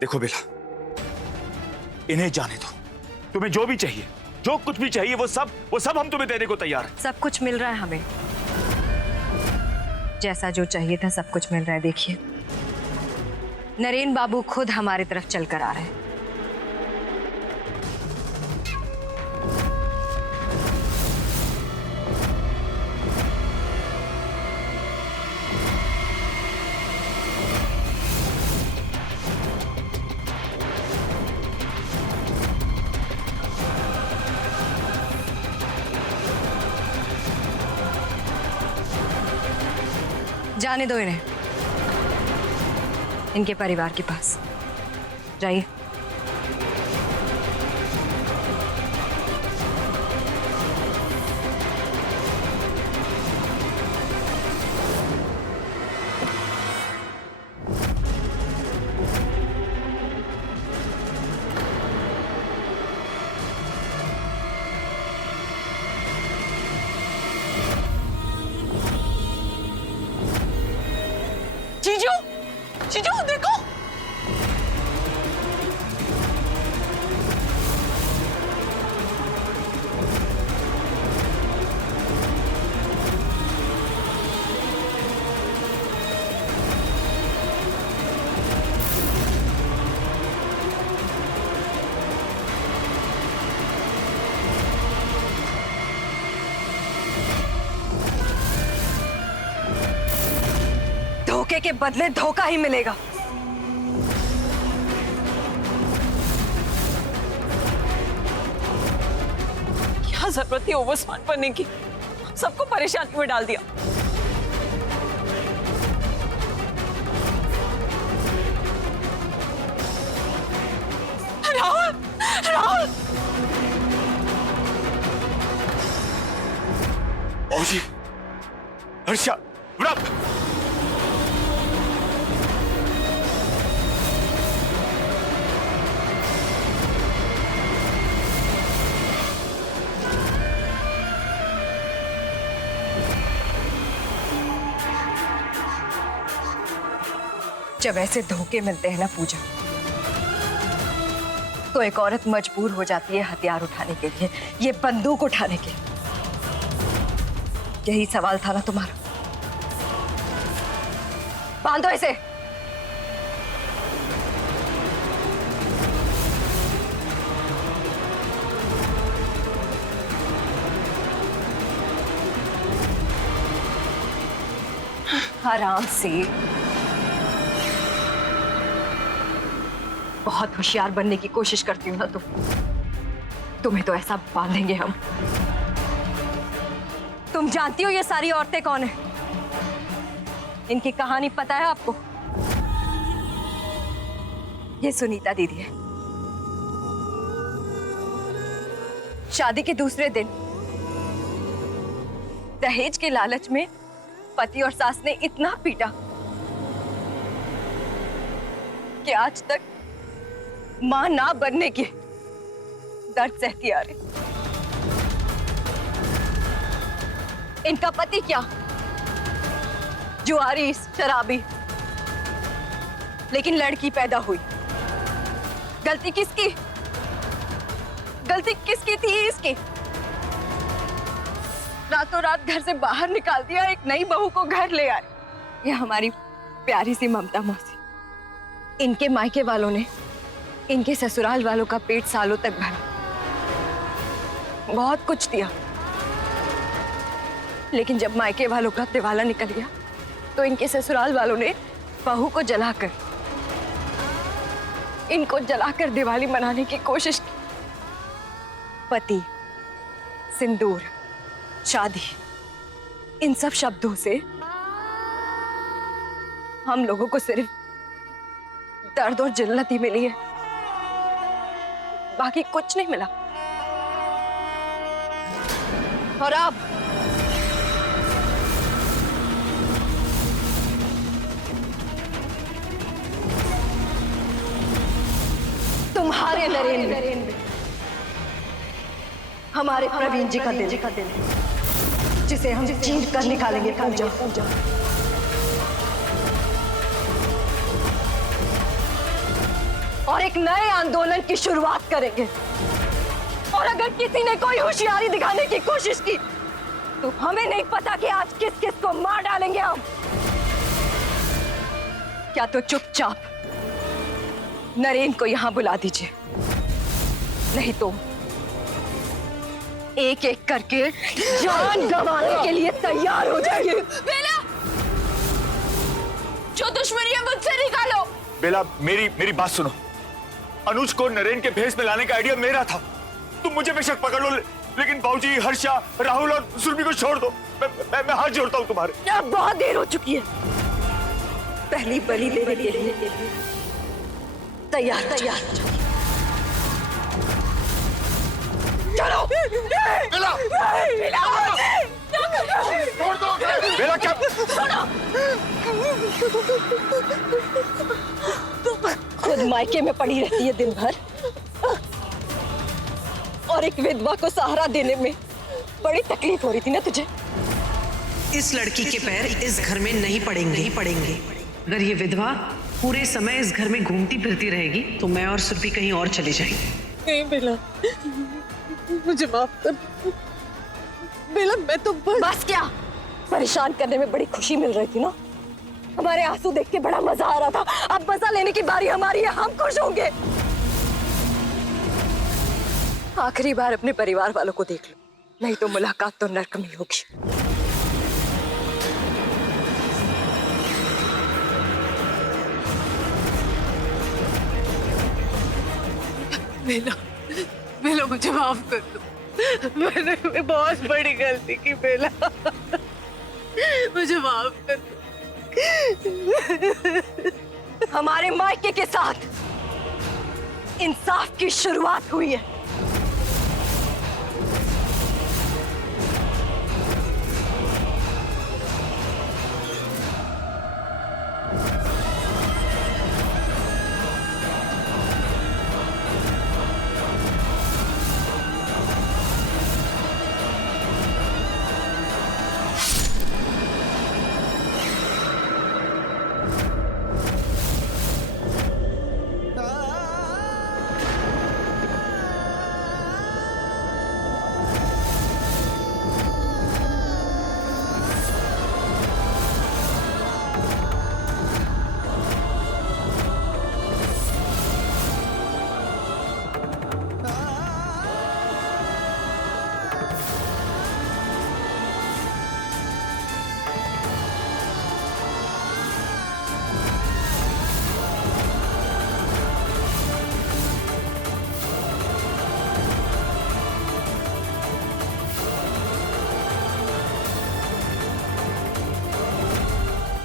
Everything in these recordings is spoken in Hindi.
देखो बेला, इन्हें जाने दो। तुम्हें जो भी चाहिए, जो कुछ भी चाहिए, वो सब हम तुम्हें देने को तैयार हैं। सब कुछ मिल रहा है हमें, जैसा जो चाहिए था सब कुछ मिल रहा है। देखिए, नरेन बाबू खुद हमारी तरफ चल कर आ रहे हैं। जाने दो इन्हें इनके परिवार के पास। जाइए। जीजू, जीजू देखो। धोखे के बदले धोखा ही मिलेगा। क्या जरूरत थी ओवर स्मार्ट बनने की? सबको परेशानी में डाल दिया। राहुल, राहुल। बाबूजी, हर्षा, व्रत। जब ऐसे धोखे मिलते हैं ना पूजा, तो एक औरत मजबूर हो जाती है हथियार उठाने के लिए, ये बंदूक उठाने के लिए। यही सवाल था ना तुम्हारा? बांधो इसे। आराम से। बहुत होशियार बनने की कोशिश करती हूँ ना तुम। तुम्हें तो ऐसा बांधेंगे हम। तुम जानती हो ये सारी औरतें कौन है? इनकी कहानी पता है आपको? ये सुनीता दीदी है। शादी के दूसरे दिन दहेज के लालच में पति और सास ने इतना पीटा कि आज तक मां ना बनने के दर्द सहती आ रही। इनका पति क्या, जुआरी, शराबी, लेकिन लड़की पैदा हुई। गलती किसकी? गलती किसकी थी इसकी? रातों रात घर से बाहर निकाल दिया, एक नई बहू को घर ले आए। ये हमारी प्यारी सी ममता मौसी। इनके मायके वालों ने इनके ससुराल वालों का पेट सालों तक भरा, बहुत कुछ दिया, लेकिन जब मायके वालों का दिवाला निकल गया तो इनके ससुराल वालों ने बहू को जलाकर, इनको जलाकर दिवाली मनाने की कोशिश की। पति, सिंदूर, शादी, इन सब शब्दों से हम लोगों को सिर्फ दर्द और जिल्लत ही मिली है, बाकी कुछ नहीं मिला। और अब तुम्हारे नरेंद्र, हमारे प्रवीण जी का दिल, जिसे हम चीर कर निकालेंगे पूजा। और एक नए आंदोलन की शुरुआत करेंगे। और अगर किसी ने कोई होशियारी दिखाने की कोशिश की तो हमें नहीं पता कि आज किस किस को मार डालेंगे हम। क्या तो चुपचाप नरेन को यहां बुला दीजिए, नहीं तो एक एक करके जान गंवाने के लिए तैयार हो जाइए। बेला, जो दुश्मनी है मुझसे निकालो। बेला, मेरी बात सुनो। अनुज को नरेन के भेष में लाने का आइडिया मेरा था। तुम मुझे बेशक पकड़ लो, लेकिन बाबूजी, हर्षा, राहुल और सुरभि को छोड़ दो। मैं हाथ जोड़ता हूँ तुम्हारे। अब बहुत देर हो चुकी है। पहली बलि देने के लिए तैयार चलो। बेला, छोड़ दो। बेला, क्या? खुद मायके में पड़ी रहती है दिन भर, और एक विधवा को सहारा देने में बड़ी तकलीफ हो रही थी ना तुझे। इस लड़की के पैर इस घर में नहीं पड़ेंगे। अगर ये विधवा पूरे समय इस घर में घूमती फिरती रहेगी तो मैं और सुरभि कहीं और चले जाएंगे। नहीं बेला, मुझे माफ कर। बेला, मैं तो बस क्या, परेशान करने में बड़ी खुशी मिल रही थी ना। हमारे आंसू देख के बड़ा मजा आ रहा था। अब मजा लेने की बारी हमारी है, हम खुश होंगे। आखिरी बार अपने परिवार वालों को देख लो, नहीं तो मुलाकात तो नर्क में होगी। बेला, मुझे माफ कर दो। मैंने बहुत बड़ी गलती की बेला, मुझे माफ कर दो। हमारे मायके के साथ इंसाफ की शुरुआत हुई है।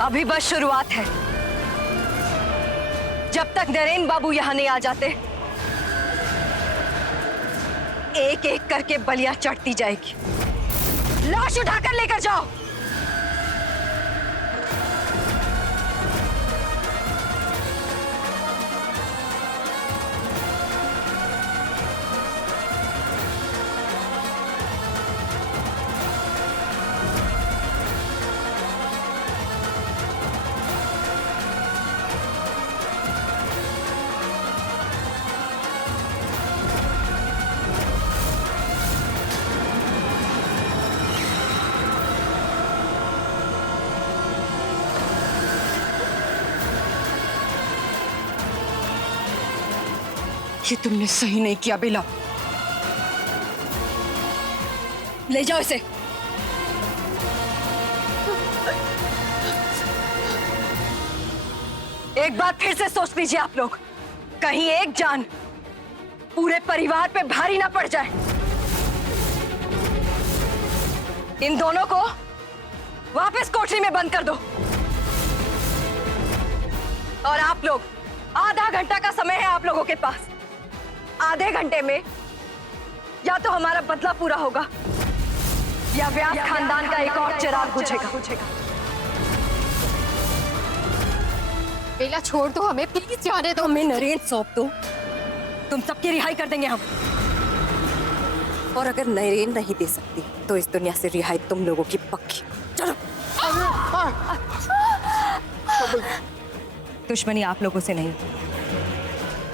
अभी बस शुरुआत है। जब तक नरेन बाबू यहां नहीं आ जाते, एक एक करके बलियां चढ़ती जाएगी। लाश उठाकर लेकर जाओ। ये तुमने सही नहीं किया बेला। ले जाओ इसे। एक बार फिर से सोच लीजिए आप लोग, कहीं एक जान पूरे परिवार पे भारी ना पड़ जाए। इन दोनों को वापस कोठरी में बंद कर दो। और आप लोग, आधा घंटा का समय है आप लोगों के पास। आधे घंटे में या तो हमारा बदला पूरा होगा या व्यास खानदान का एक और चिराग बुझेगा। बेला छोड़ दो हमें, प्लीज जाने दो। हमें नरेन सौंप दो, तुम सबकी रिहाई कर देंगे हम। और अगर नरेन नहीं दे सकती तो इस दुनिया से रिहाई तुम लोगों की पक्की। चलो। दुश्मनी आप लोगों से नहीं,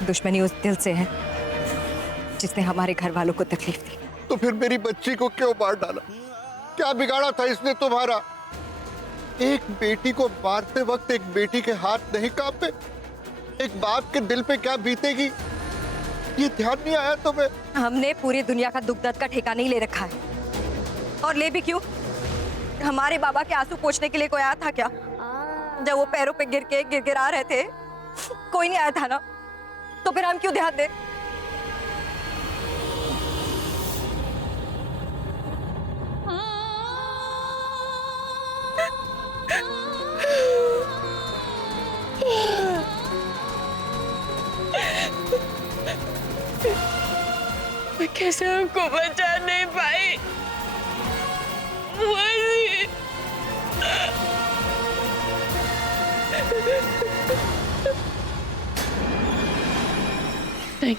दुश्मनी उस दिल से है जिसने हमारे घर वालों को तकलीफ दी। तो फिर मेरी बच्ची को क्यों मार डाला? क्या बिगाड़ा था इसने तुम्हारा? एक बेटी को मारते वक्त एक बेटी के हाथ नहीं कांपे? एक बाप के दिल पे क्या बीतेगी, ये ध्यान नहीं आया तुम्हें? हमने पूरी दुनिया का दुख दर्द का ठेका नहीं ले रखा है, और ले भी क्यों? हमारे बाबा के आंसू पोंछने के लिए कोई आया था क्या? जब वो पैरों पे गिर के गिड़गिड़ा रहे थे, कोई नहीं आया था ना, तो फिर हम क्यों ध्यान दें? मैं कैसे आपको बचा नहीं पाई? मुझे नहीं,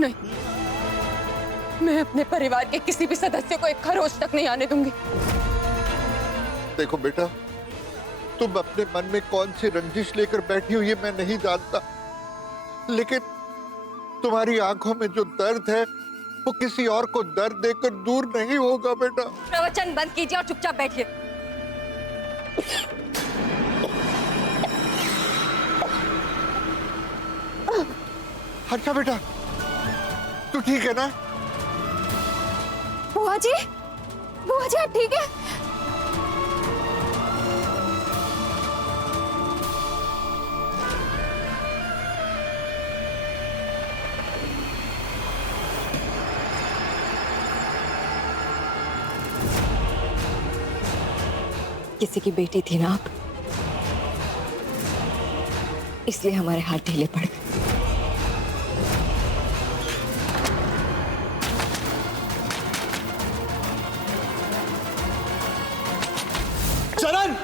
नहीं, मैं अपने परिवार के किसी भी सदस्य को एक खरोच तक नहीं आने दूंगी। देखो बेटा, तुम अपने मन में कौन सी रंजिश लेकर बैठी हो ये मैं नहीं जानता, लेकिन तुम्हारी आंखों में जो दर्द है वो किसी और को दर्द देकर दूर नहीं होगा बेटा। प्रवचन बंद कीजिए और चुपचाप बैठिए। अच्छा बेटा, तू ठीक है ना? बुआ जी आप ठीक है? किसी की बेटी थी ना आप, इसलिए हमारे हाथ ढीले पड़ गए। चरण!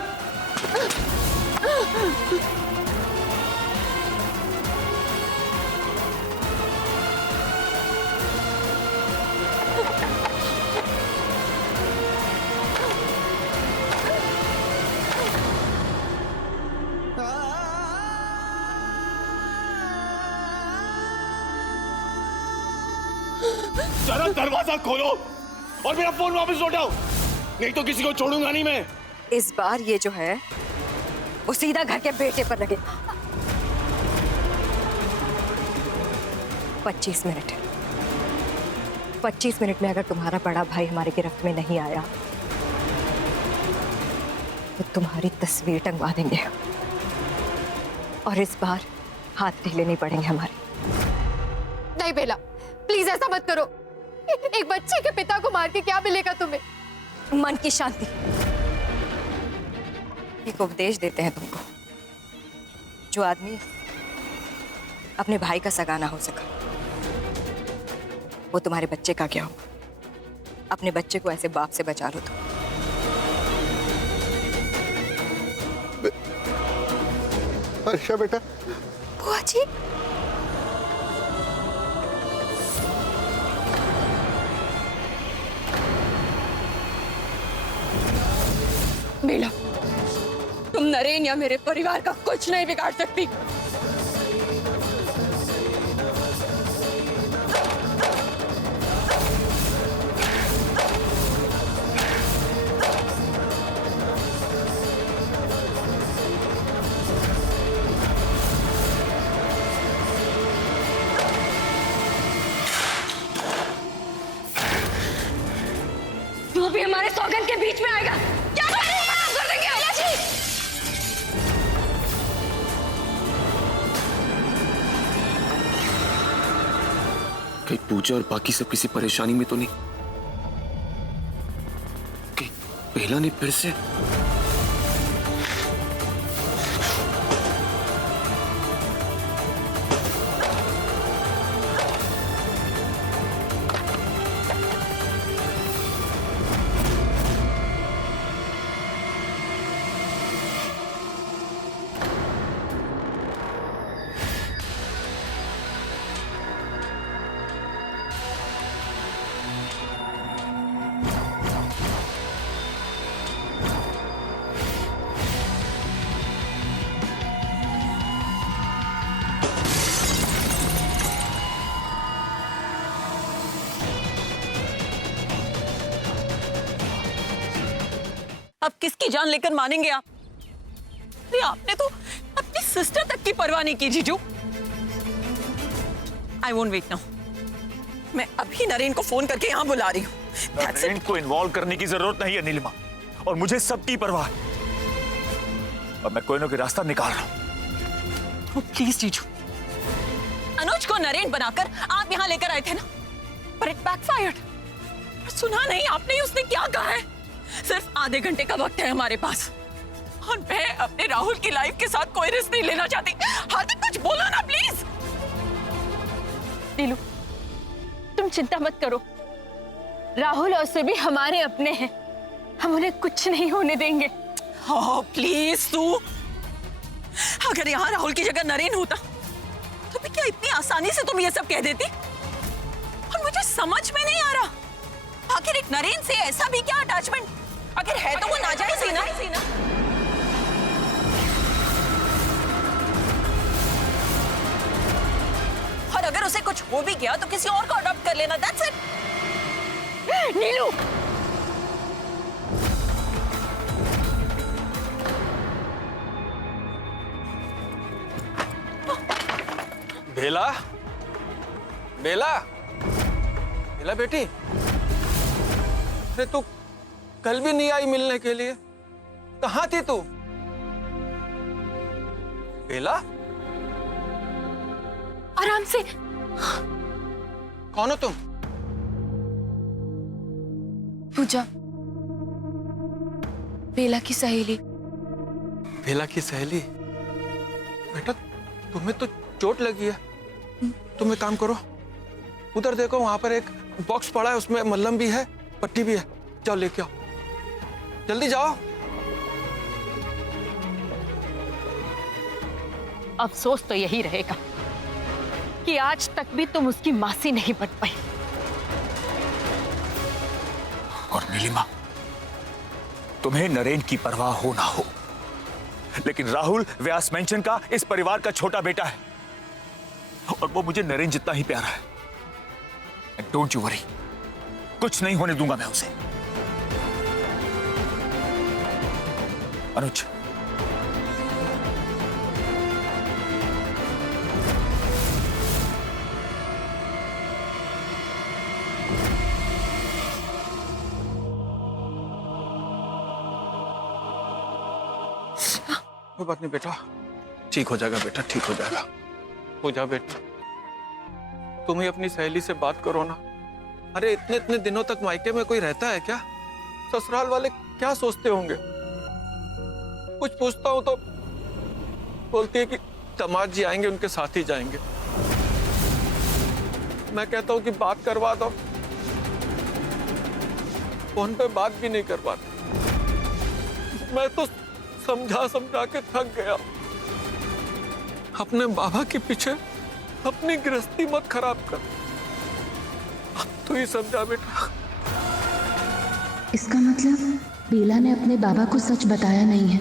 चरण, दरवाजा खोलो और मेरा फोन वापस लौटाओ, नहीं तो किसी को छोड़ूंगा नहीं मैं। इस बार ये जो है वो सीधा घर के बेटे पर लगे। 25 मिनट 25 मिनट में अगर तुम्हारा बड़ा भाई हमारे गिरफ्त में नहीं आया तो तुम्हारी तस्वीर टंगवा देंगे, और इस बार हाथ ढीले नहीं पड़ेंगे हमारे। नहीं बेला, प्लीज ऐसा मत करो। एक बच्चे के पिता को मार के क्या मिलेगा तुम्हें? मन की शांति। एक उपदेश देते हैं तुमको, जो आदमी अपने भाई का सगा ना हो सका वो तुम्हारे बच्चे का क्या हो। अपने बच्चे को ऐसे बाप से बचा लो तुम। अच्छा बेटा। बुआ जी, बेला, तुम नरेन या मेरे परिवार का कुछ नहीं बिगाड़ सकती। तू भी हमारे सौगन के बीच में आएगा? क्या कर देंगे बेला जी? कहीं पूजा और बाकी सब किसी परेशानी में तो नहीं? कहीं पहला ने फिर से? अब किसकी जान लेकर मानेंगे आप? अरे आपने तो अपनी सिस्टर तक की परवाह नहीं की जीजू। I won't wait now. मैं अभी नरेन को फोन करके यहाँ बुला रही हूँ। That's it. नरेन को इन्वॉल्व करने की जरूरत नहीं है नीलिमा, और मुझे सबकी परवाह है। अब मैं कोई ना कोई रास्ता निकाल रहा हूँ। प्लीज जीजू, अनुज को नरेन बनाकर आप यहाँ लेकर आए थे ना, पर इट बैकफायर्ड। सुना नहीं आपने उसने क्या कहा है? सिर्फ आधे घंटे का वक्त है हमारे पास, और मैं अपने राहुल की लाइफ के साथ कोई रिस्क नहीं लेना चाहती। हार्दिक कुछ बोलो ना प्लीज। नीलू, तुम चिंता मत करो, राहुल और सुरभि हमारे अपने हैं, हम उन्हें कुछ नहीं होने देंगे। ओह प्लीज तू, अगर यहाँ राहुल की जगह नरेन होता तो भी क्या इतनी आसानी से तुम ये सब कह देती? और मुझे समझ में नहीं आ रहा, आखिर एक नरेन से ऐसा भी क्या अटैचमेंट? अगर है तो वो नाजायज ही ना। और अगर उसे कुछ हो भी गया तो किसी और को अडॉप्ट कर लेना। That's it. नीलू, बेला, बेला, बेला बेटी, अरे तू कल भी नहीं आई मिलने के लिए, कहाँ थी तू? बेला, आराम से। कौन हो तुम? पूजा, बेला की सहेली। बेला की सहेली? बेटा तुम्हें तो चोट लगी है, तुम एक काम करो, उधर देखो वहां पर एक बॉक्स पड़ा है, उसमें मल्लम भी है, पट्टी भी है, जाओ लेके आओ, जल्दी जाओ। अफसोस तो यही रहेगा कि आज तक भी तुम उसकी मासी नहीं बन पाई। और नीलिमा, तुम्हें नरेन की परवाह हो ना हो, लेकिन राहुल व्यास मेंशन का इस परिवार का छोटा बेटा है, और वो मुझे नरेन जितना ही प्यारा है। डोंट यू वरी, कुछ नहीं होने दूंगा मैं उसे। अनुज, कोई बात नहीं बेटा, ठीक हो जाएगा बेटा, ठीक हो जाएगा। हो जा बेटा, तुम ही अपनी सहेली से बात करो ना। अरे इतने इतने दिनों तक मायके में कोई रहता है क्या? ससुराल वाले क्या सोचते होंगे? कुछ पूछता हूं तो बोलती है कि दामाद जी आएंगे, उनके साथ ही जाएंगे। मैं कहता हूं कि बात करवा दो, फोन पे बात भी नहीं करवाते। मैं तो समझा समझा के थक गया। अपने बाबा के पीछे अपनी गृहस्थी मत खराब कर, अब तू ही समझा बेटा। इसका मतलब बेला ने अपने बाबा को सच बताया नहीं है।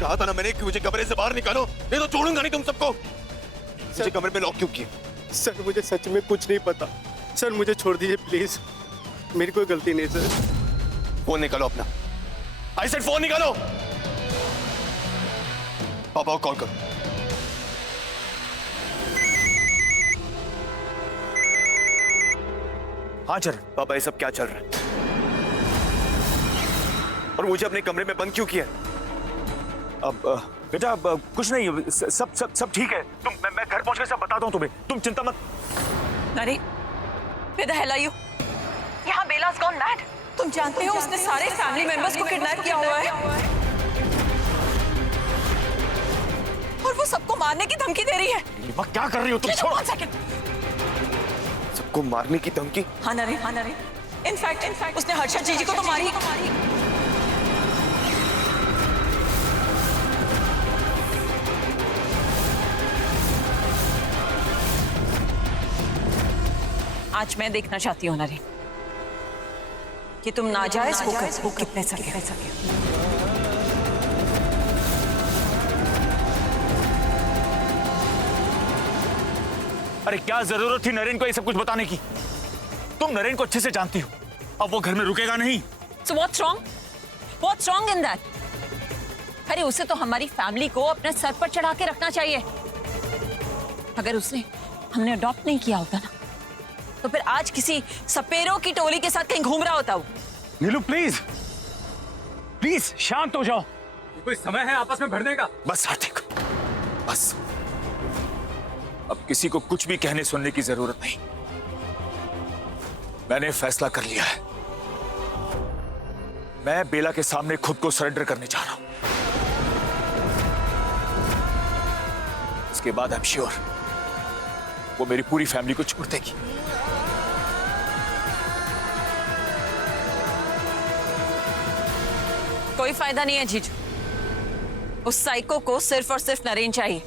कहा था ना मैंने कि मुझे कमरे से बाहर निकालो, नहीं तो छोड़ूंगा नहीं तुम सबको। मुझे कमरे में लॉक क्यों किया? सर मुझे सच में कुछ नहीं पता सर, मुझे छोड़ दीजिए प्लीज, मेरी कोई गलती नहीं सर। फोन निकालो अपना, आई सेड फोन निकालो। पापा को कॉल करो। हाँ चल। पापा ये सब क्या चल रहा है? और मुझे अपने कमरे में बंद क्यों किया? अब बेटा, अब कुछ नहीं, सब सब सब ठीक है। मैं घर पहुंच कर सब बताता हूँ तुम्हें, तुम चिंता मत। Naren, where the hell are you? यहाँ बेला's gone mad। तुम जानते हो उसने सारे फैमिली मेंबर्स को किडनैप किया हुआ है, और वो सबको मारने की धमकी दे रही है। नीलिमा, क्या कर रही हो तुम? छोड़ो। 1 सेकंड। सबको मारने की धमकी? हाँ नरेन, इनफैक्ट उसने हर्षा जीजी को तो मारी। आज मैं देखना चाहती हूँ नरेन कि तुम नाजायज होकर कितने सके। अरे क्या जरूरत थी नरेन को ये सब कुछ बताने की? तुम नरेन को अच्छे से जानती हो, अब वो घर में रुकेगा नहीं। So what's wrong? What's wrong in that? अरे उसे तो हमारी फैमिली को अपने सर पर चढ़ा के रखना चाहिए। अगर उसने हमने अडॉप्ट नहीं किया होता ना, तो फिर आज किसी सपेरों की टोली के साथ कहीं घूम रहा होता वो। नीलू प्लीज प्लीज शांत हो जाओ। कोई समय है आपस में भिड़ने का? बस हार्दिक, बस अब किसी को कुछ भी कहने सुनने की जरूरत नहीं। मैंने फैसला कर लिया है, मैं बेला के सामने खुद को सरेंडर करने जा रहा हूं। इसके बाद आई एम श्योर वो मेरी पूरी फैमिली को छोड़ देगी। कोई फायदा नहीं है जीजू, उस साइको को सिर्फ और सिर्फ नरेन चाहिए,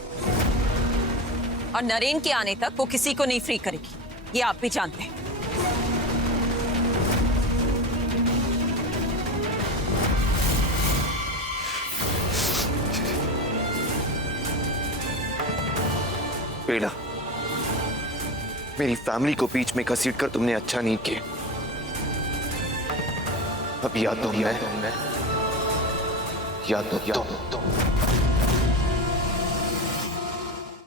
और नरेन के आने तक वो किसी को नहीं फ्री करेगी, ये आप भी जानते हैं। बेला, मेरी फैमिली को बीच में घसीट कर तुमने अच्छा नहीं किया। अब या तो मैं या तो तुम।